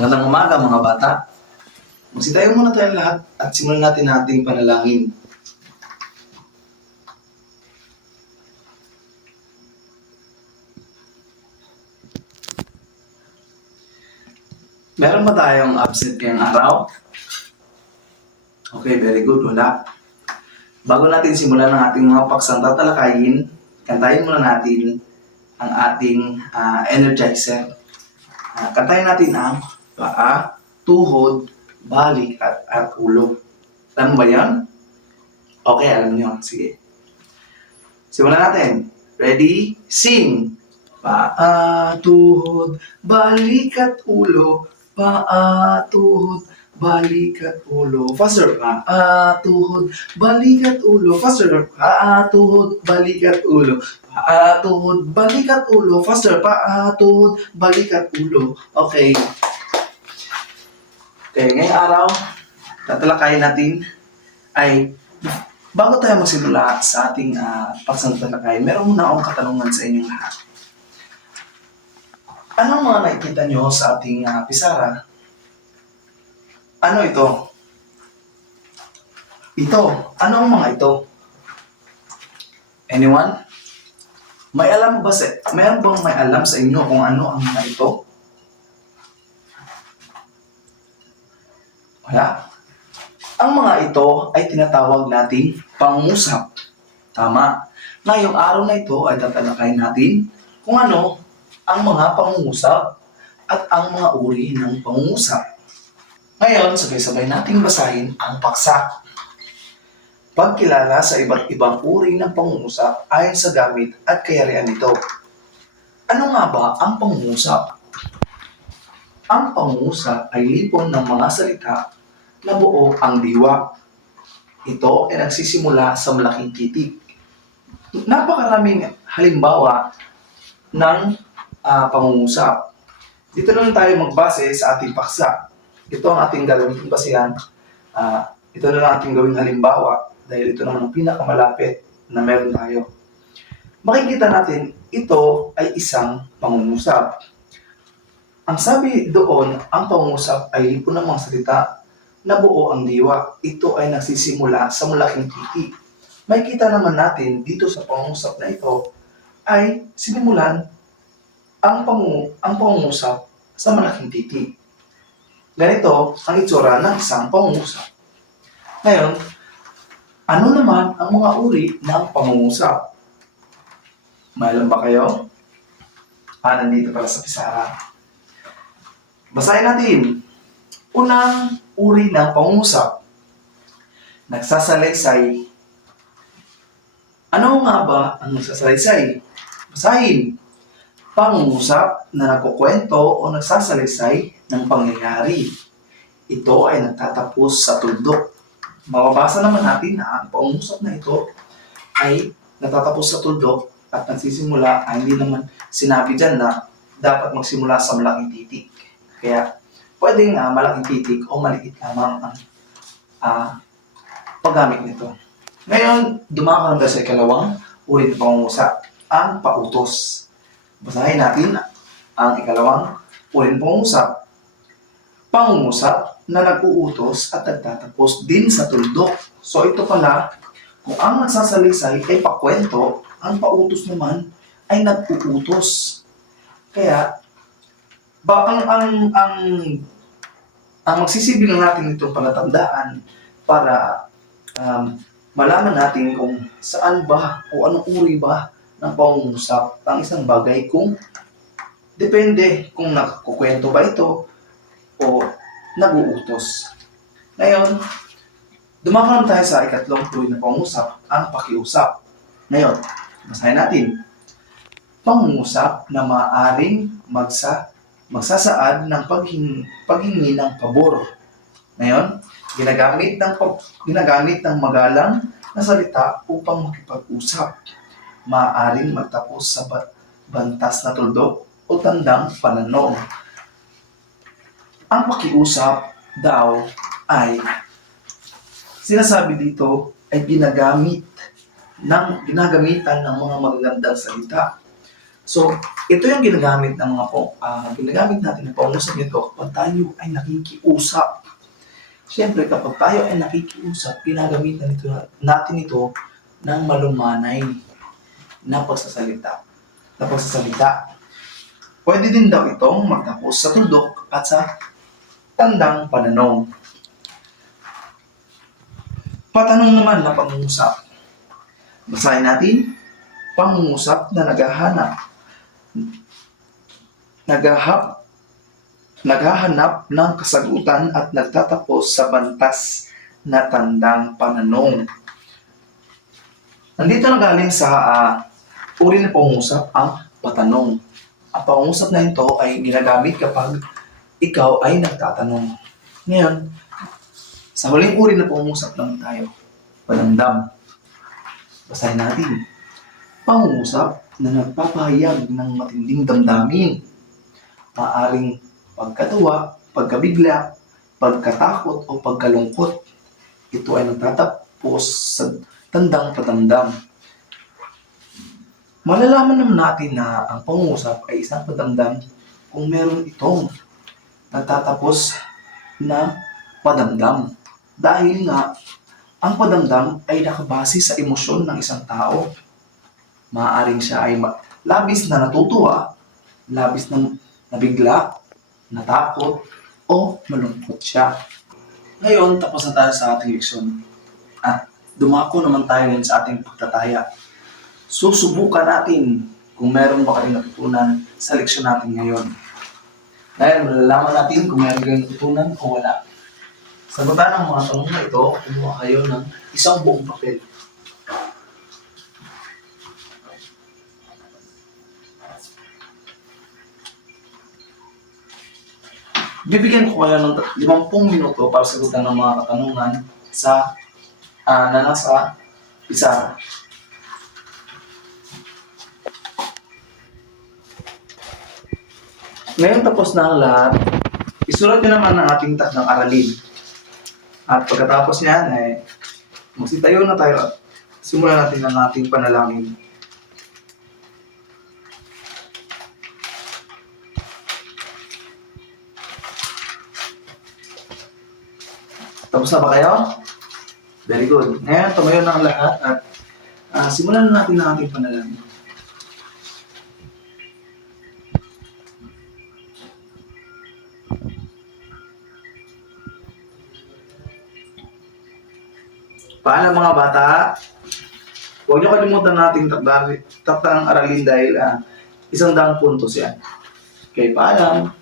Magandang umaga mga bata. Magsitayo muna tayong lahat at simulan natin ang ating panalangin. Meron ba tayong absent ngayong araw? Okay, very good. Wala. Bago natin simulan ang ating mga paksang tatalakayin, kantahin muna natin ang ating ah, energizer. Ah, kantahin natin ang paa, tuhod, balik, at, at ulo. Mo ba yan? Okay, alam niyo. Sige. Simulan natin. Ready? Sing! Paa, tuhod, balik at ulo. Paa, tuhod, balik at ulo. Faster. Paa, tuhod, balik at ulo. Faster. Paa, tuhod, balik at ulo. Paa, tuhod, balik at ulo. Faster. Paa, tuhod, balik at ulo. Okay. Okay, ngayong araw, tatalakayin natin ay bago tayo magsimula sa ating uh, pagsasalakay, meron muna akong katanungan sa inyong lahat. Anong mga nakikita nyo sa ating ah, pisara? Ano ito? Ito. Ano ang mga ito? Anyone? May alam ba sa, mayroon bang may alam sa inyo kung ano ang mga ito? Wala. Ang mga ito ay tinatawag nating pangusap. Tama. Ngayong araw na ito ay tatalakayin natin kung ano ang mga pangungusap at ang mga uri ng pangungusap. Ngayon, sabay-sabay nating basahin ang paksa. Pagkilala sa iba't ibang uri ng pangungusap ayon sa gamit at kayarian nito. Ano nga ba ang pangungusap? Ang pangungusap ay lipon ng mga salita na buo ang diwa. Ito ay nagsisimula sa malaking titik. Napakaraming halimbawa ng ah, pangungusap. Dito na lang tayo magbase sa ating paksa. Ito ang ating gagawin basihan. Ah, ito na lang ating gawing halimbawa dahil ito naman ang pinakamalapit na meron tayo. Makikita natin, ito ay isang pangungusap. Ang sabi doon, ang pangungusap ay lipon ng mga salita na buo ang diwa. Ito ay nagsisimula sa malaking titik. May kita naman natin dito sa pangungusap na ito ay sinimulan ang pangu ang pangungusap sa malaking titik. Ganito ang itsura ng isang pangungusap. Ngayon, ano naman ang mga uri ng pangungusap? May alam ba kayo? Ah, nandito pala sa pisara. Basahin natin. Unang uri ng pangungusap. Nagsasalaysay. Ano nga ba ang nagsasalaysay? Basahin. Pangungusap na nagkukwento o nagsasalaysay ng pangyayari. Ito ay nagtatapos sa tuldok. Mababasa naman natin na ang pangungusap na ito ay natatapos sa tuldok at nagsisimula ay hindi naman sinabi dyan na dapat magsimula sa malaking titik. Kaya pwedeng ah, malaking titik o maliit lamang ang ah, paggamit nito. Ngayon, dumakaroon tayo sa ikalawang uri ng pangungusap, ang pautos. Basahin natin ang ikalawang uri ng pangungusap. Pangungusap na nag-uutos at nagtatapos din sa tuldok. So ito pala, kung ang nagsasalaysay ay pakwento, ang pautos naman ay nag-uutos. Kaya, ba ang ang ang ang magsisibilang natin itong palatandaan para um, malaman natin kung saan ba o anong uri ba ng pangungusap ang isang bagay kung depende kung nagkukwento ba ito o nag-uutos. Ngayon, dumakaroon tayo sa ikatlong uri ng pangungusap, ang pakiusap. Ngayon, basahin natin. Pangungusap na maaaring magsa magsasaad ng paghing, paghingi ng pabor. Ngayon, ginagamit ng ginagamit ng magalang na salita upang makipag-usap. Maaaring magtapos sa ba- bantas na tuldok o tandang pananaw. Ang pakiusap daw ay sinasabi dito ay ginagamit ng ginagamitan ng mga magagandang salita. So, ito yung ginagamit ng mga ah, ginagamit natin ng pangusap nito kapag tayo ay nakikiusap. Siyempre, kapag tayo ay nakikiusap, ginagamitan nito, natin ito ng malumanay na pagsasalita. Na pagsasalita. Pwede din daw itong magtapos sa tuldok at sa tandang pananaw. Patanong naman na pangungusap. Basahin natin. Pangungusap na naghahanap. Naghahap naghahanap ng kasagutan at nagtatapos sa bantas na tandang pananong. Nandito na galing sa ah, uri ng pangungusap ang patanong. Ang pangungusap na ito ay ginagamit kapag ikaw ay nagtatanong. Ngayon, sa huling uri na pangungusap naman tayo, palamdam. Basahin natin. Pangungusap na nagpapahayag ng matinding damdamin. Maaring pagkatuwa, pagkabigla, pagkatakot o pagkalungkot. Ito ay nagtatapos sa tandang padamdam. Malalaman naman natin na ang pangungusap ay isang padamdam kung meron itong nagtatapos na padamdam. Dahil nga, ang padamdam ay nakabase sa emosyon ng isang tao. Maaaring siya ay labis na natutuwa, labis na nabigla, natakot, o malungkot siya. Ngayon, tapos na tayo sa ating leksyon. At dumako naman tayo ngayon sa ating pagtataya. Susubukan natin kung meron ba kayong natutunan sa leksyon natin ngayon. Dahil malalaman natin kung meron kayong natutunan o wala. Sagutan ng mga tanong na ito, kumuha kayo ng isang buong papel. Bibigyan ko kayo ng 50 minuto para sagutan ng mga katanungan sa ah, na nasa pisara. Ngayon tapos na ang lahat, isulat nyo naman ang ating tatlong aralin. At pagkatapos niyan, eh, magsitayo na tayo at simulan natin ang ating panalangin. Tapos na ba kayo? Very good. Ngayon, tumayo ang lahat at ah, simulan na natin ang ating panalangin. Paano mga bata? Huwag niyo kalimutan nating tatang, tatang aralin dahil ah, isang daang puntos yan. Okay, paalam.